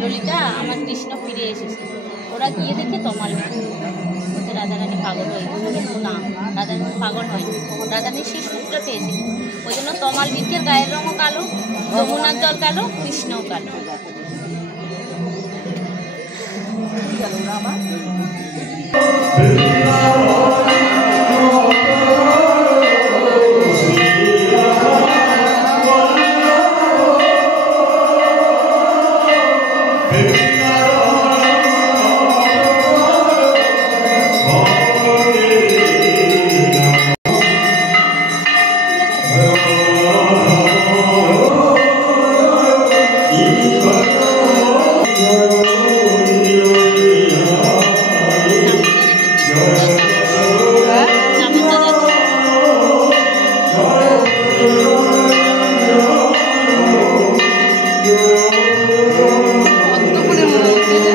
ললিতা আমার কৃষ্ণ ফিরে এসেছে। ওরা গিয়ে দেখে তমাল বলছে রাধারানী পাগল হয়ে গেছে, কিন্তু না, রাধারানী পাগল হয়নি, রাধারানী সেই সূত্র পেয়েছিল। ওই জন্য তমাল বৃক্ষের গায়ের রঙও কালো, যমুনার জল কালো, কৃষ্ণও কালো।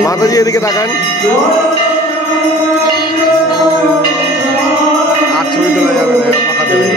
মাতাজি এদিকে তাকান, আর ছবি তোলা যাবে না, ফাঁকা দেবে।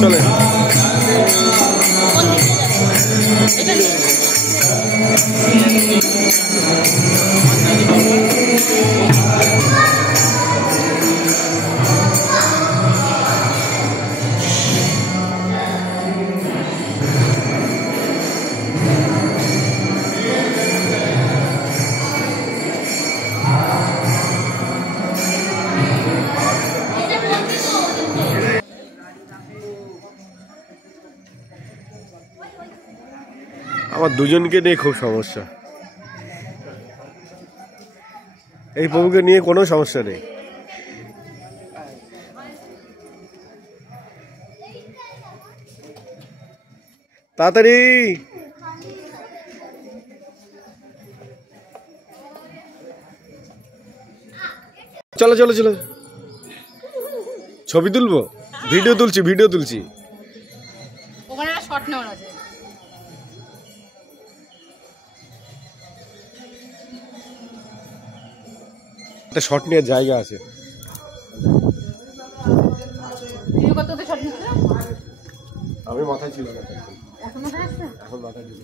চলে আমার দুজনকে নিয়ে খুব সমস্যা, এই প্রভুকে নিয়ে কোনো সমস্যা নেই। তাড়াতাড়ি চলো চলো চলো, ছবি তুলবো, ভিডিও তুলছি, ভিডিও তুলছি। ওখানে শর্ট নেওয়ার আছে। একটা শর্ট নেওয়ার জায়গা আছে। আমি মাথায় ছিল না, এখন মাথায় ছিল।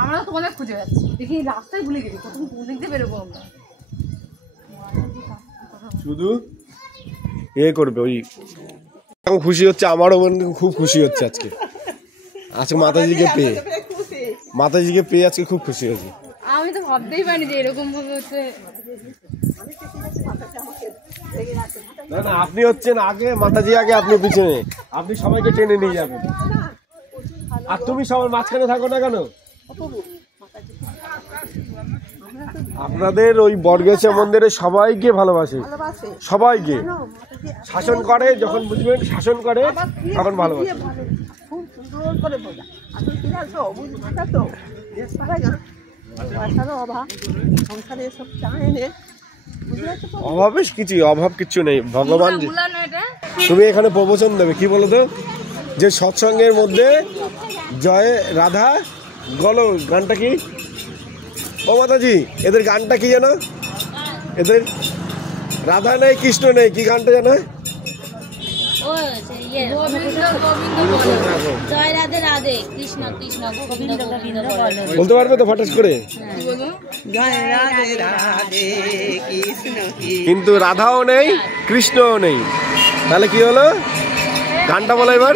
আমরা তোমাদের খুঁজে যাচ্ছি, দেখি রাস্তায় ভুলে গেছি, কত কোন দিক দিয়ে বেরোবো আমরা। শুধু এ করবে, ওই খুশি হচ্ছে, আমারও মনে খুব খুশি হচ্ছে আজকে। আজকে মাতাজিকে পেয়ে, মাতাজিকে পেয়ে আজকে খুব খুশি হয়েছি। আমি তো ভাবতেই পারিনি যে এরকম ভাবে হচ্ছে। না না, আপনি হচ্ছেন আগে, মাতাজি আগে, আপনি পিছনে, আপনি সবাইকে টেনে নিয়ে যাবেন। আর তুমি সবার মাঝখানে থাকো না কেন? আপনাদের ওই বর্গেশ্বর মন্দিরে সবাইকে ভালোবাসে, সবাইকে শাসন করে, যখন বুঝবেন শাসন করে তখন ভালোবাসে। অভাবে কিছু, অভাব কিচ্ছু নেই, ভগবান। তুমি এখানে প্রবচন দেবে, কি বলো তো, যে সৎসঙ্গের মধ্যে জয় রাধা গলো, গানটা কি? ও মাতাজি, এদের গানটা কি জানো? এদের রাধা নেই, কৃষ্ণ নেই, কি গানটা জানো? ও ইয়ে জয় রাধে রাধে কৃষ্ণ কৃষ্ণ গোবিন্দ গোবিন্দ বলতে পারবে তো ফটাস করে? জয় রাধে রাধে কৃষ্ণ কিন্তু রাধাও নেই কৃষ্ণও নেই, তাহলে কি হলো? গানটা বলো এবার।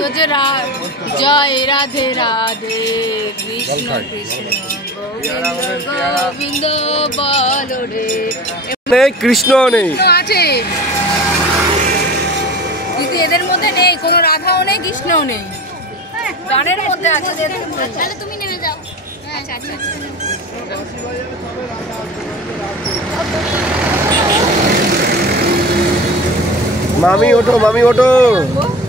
জয় রাধে রাধে কৃষ্ণ কৃষ্ণ গোবিন্দ গোবিন্দ বলো রে। নেই কৃষ্ণও নেই, আছে কিন্তু এদের মধ্যে নেই, কোনো রাধাও নেই কৃষ্ণও নেই, গানের মধ্যে আছে। তাহলে তুমি নেমে যাও। আচ্ছা আচ্ছা আচ্ছা। মামি ওঠো, মামি ওঠো।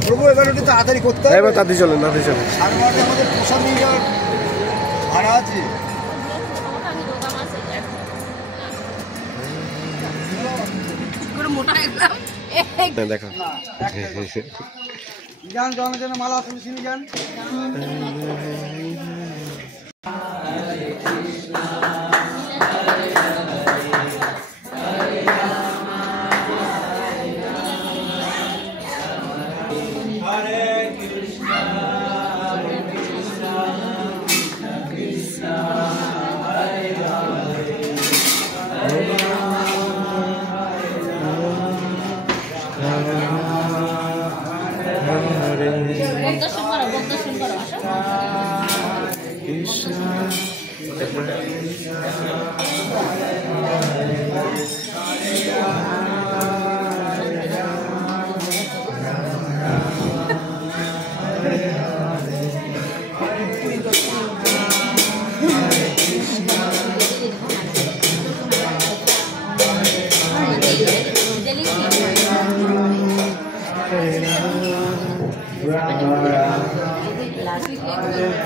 প্রভু এবার একটু তাড়াতাড়ি করতে হবে। এবার তাড়াতাড়ি চলেন, তাড়াতাড়ি চলেন। সাড়ে নটার মধ্যে প্রসাদ নিয়ে যাওয়ার ভাড়া আছে। মোটা একদম দেখো যান জনের জন্য মালা তুলসী নিয়ে যান। বক্তব্য করো, বক্তব্য করো, আসো।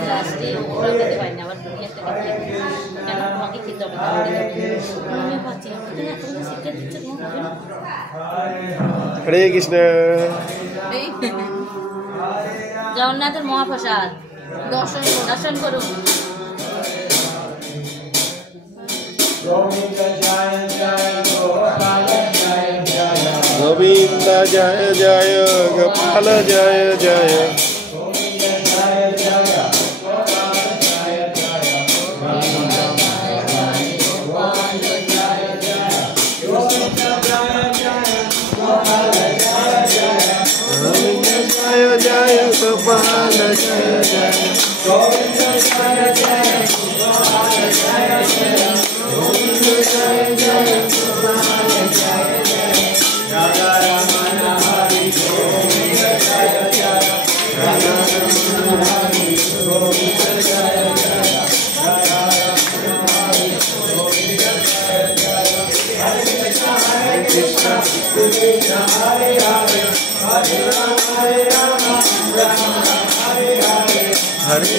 লাস্টে ওরা খেতে পারি না, আবার দুনিয়া থেকে কেন তোমাকে খেতে হবে? আমি পাচ্ছি না, এত শিক্ষা দিচ্ছে তোমার হবে না। হরে কৃষ্ণ। জগন্নাথের মহাপ্রসাদ দর্শন করুন। গোবিন্দ জয় জয় গোপাল জয় জয়। জয় জয় গোপাল জয় জয়। গোবিন্দ জয় জয় গোপাল জয় জয়। গোবিন্দ জয় জয় গোপাল জয় জয়। রাধা রমণ হরি গোবিন্দ জয় জয়। রাধা রমণ হরি গোবিন্দ জয় জয়। রাধা রমণ হরি গোবিন্দ জয় জয়। হরে কৃষ্ণ হরে কৃষ্ণ কৃষ্ণ হরে হরে হরে রাম হরে রাম রাম রাম হরে হরে। হরে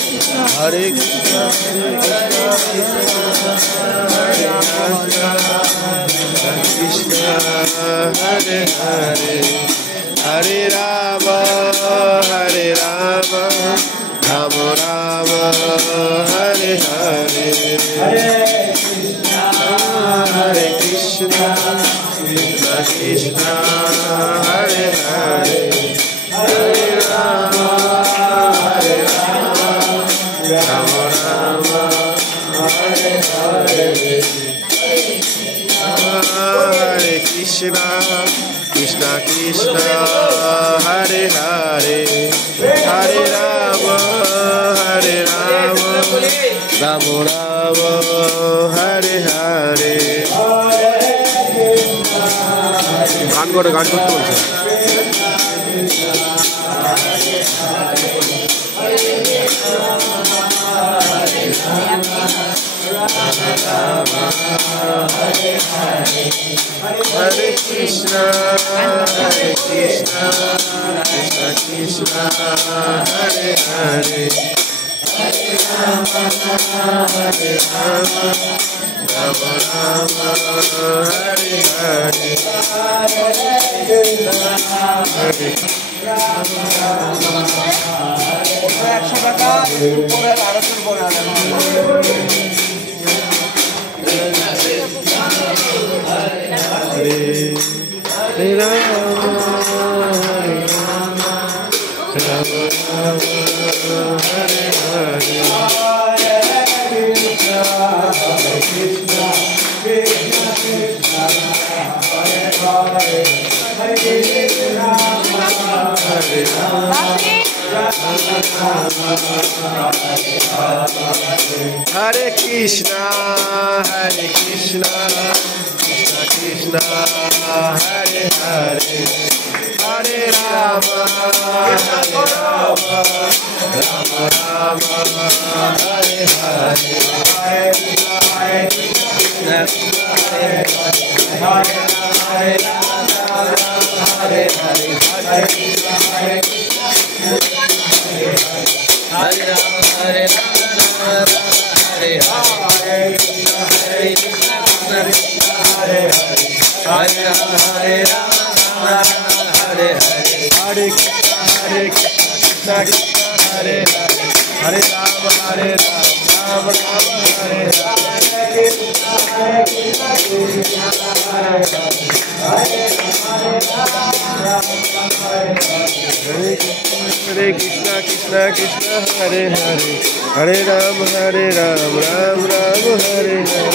কৃষ্ণ হরে কৃষ্ণ হরে কৃষ্ণ হরে হরে। হরে রাম রাম রাম হরে হরে। হরে কৃষ্ণ কৃষ্ণ কৃষ্ণ হরে হরে। হরে রাম রাম রাম হরে হরে। হরে কৃষ্ণ কৃষ্ণ কৃষ্ণ হরে হরে। হরে রাম রাম রাম হরে হরে। গান করে, গান করতে বলছে। হরে কৃষ্ণ কৃষ্ণ কৃষ্ণ হরে হরে। হরে রাম হরে রাম রাম রাম হরে হরে। হরে 100 টাকা উপরে আরো করবো না। হরে Ram Hare Krishna, Hare Krishna, Krishna Krishna, Hare Hare, Hare Rama, Hare Rama, Rama Rama, Hare Hare, Hare Krishna, Hare Krishna, Hare Hare, Hare Hare, Hare Krishna, Hare Krishna, Hare Rama, Hare Rama, Hare Hare, Hare Krishna, Hare Hare, Hare Rama, Hare Rama, Hare Hare, Hare Krishna, Krishna Krishna, Hare Hare, Hare Rama, Hare Rama, Rama Rama, Hare Hare, Hare Krishna, Krishna Krishna, Hare Hare, Hare Rama, Hare Rama, Rama Rama, Hare Hare.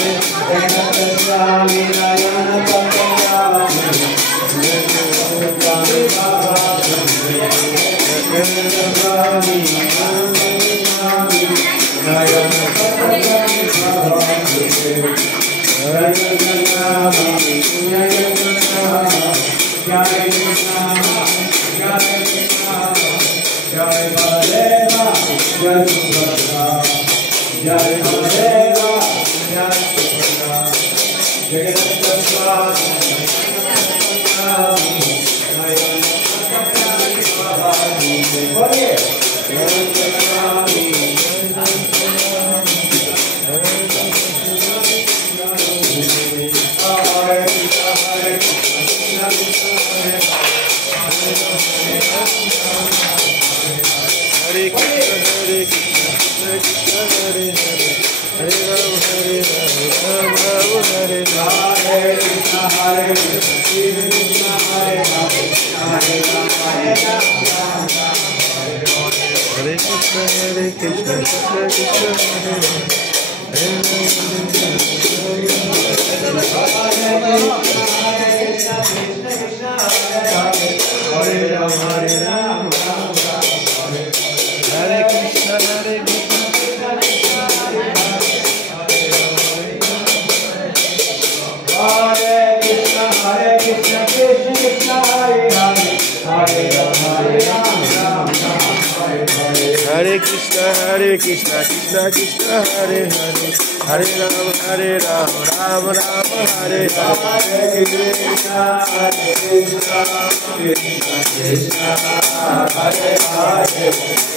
Hare Krishna, Krishna Krishna, Hare Hare, Hare Rama, Hare Rama, Rama Rama, Hare Hare, Hare Krishna, Krishna Krishna, Hare Hare, Hare Rama, Hare Rama, Rama Rama, Hare Hare, Hare Krishna,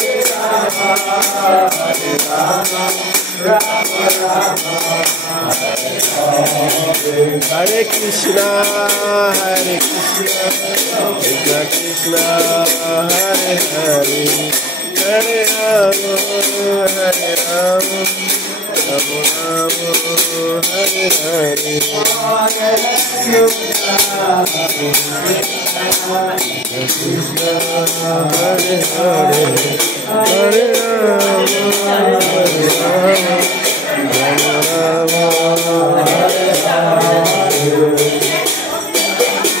Krishna Krishna, Hare Hare, Hare Rama, Hare Rama, Rama Rama, Hare Hare, Hare Krishna, Hare Hare, Hare Rama, Hare Rama, Rama Rama, Hare Hare. Hare Rama, Hare Rama, Rama Rama,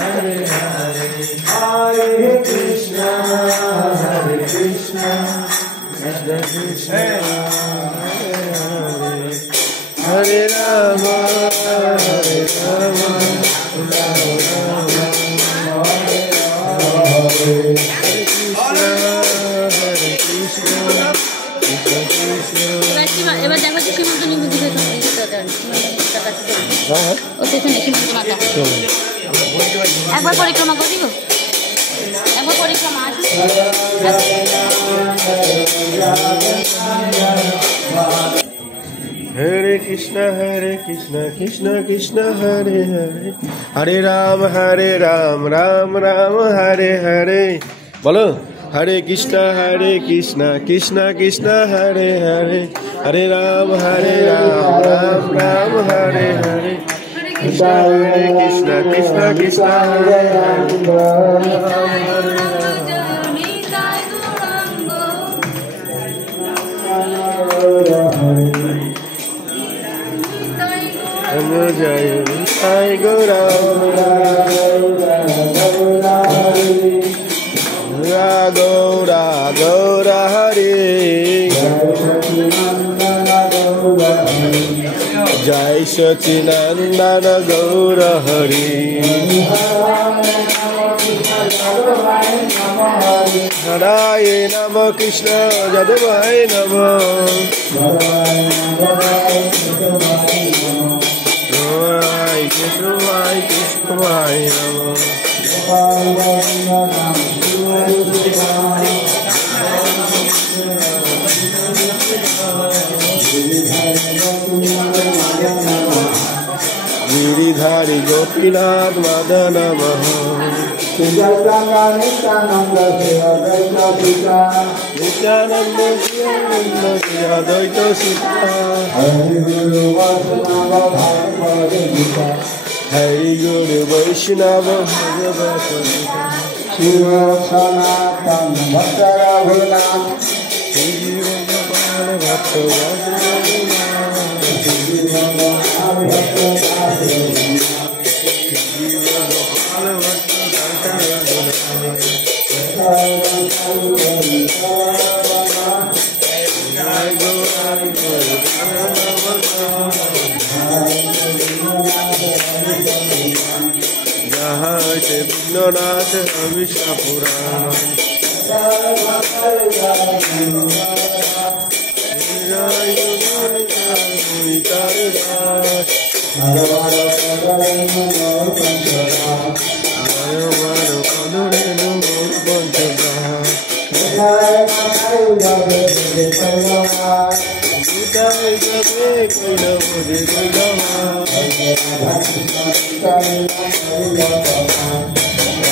Hare Hare, Hare Krishna, Krishna Krishna. এবার দেখো যে সীমান্ত নিবুদ্ধ ও সেখানে সীমান্ত মাতা একবার পরিক্রমা করে দিব, একবার পরিক্রমা আসি। Hare Krishna, Krishna Krishna, Hare Hare, Hare Rama, Ram Rama, Hare Hare. বলো, Hare Krishna, Krishna Krishna, Hare Hare, Hare Rama, Ram Rama, Hare Hare, Krishna Krishna, Krishna Hare Hare. Hare জয় সাই গৌরা গৌরা গৌরা হরে জয় সচিনন্দন গৌর হরি হরায় নম কৃষ্ণ যাদবায় নম হরায় কেশবায় কেশবায় নম गिरिधारी गोपीनाथ मदन नित्यानंद अद्वैत सीता हरि गुरु वैष्णव भगवत शिव सनातन भक्त रघुनाथ भक्त विघ्ननाथ अविष्णु पुराण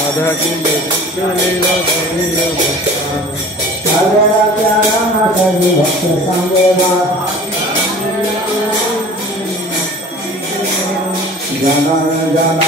राधा कृष्ण लीला जन जन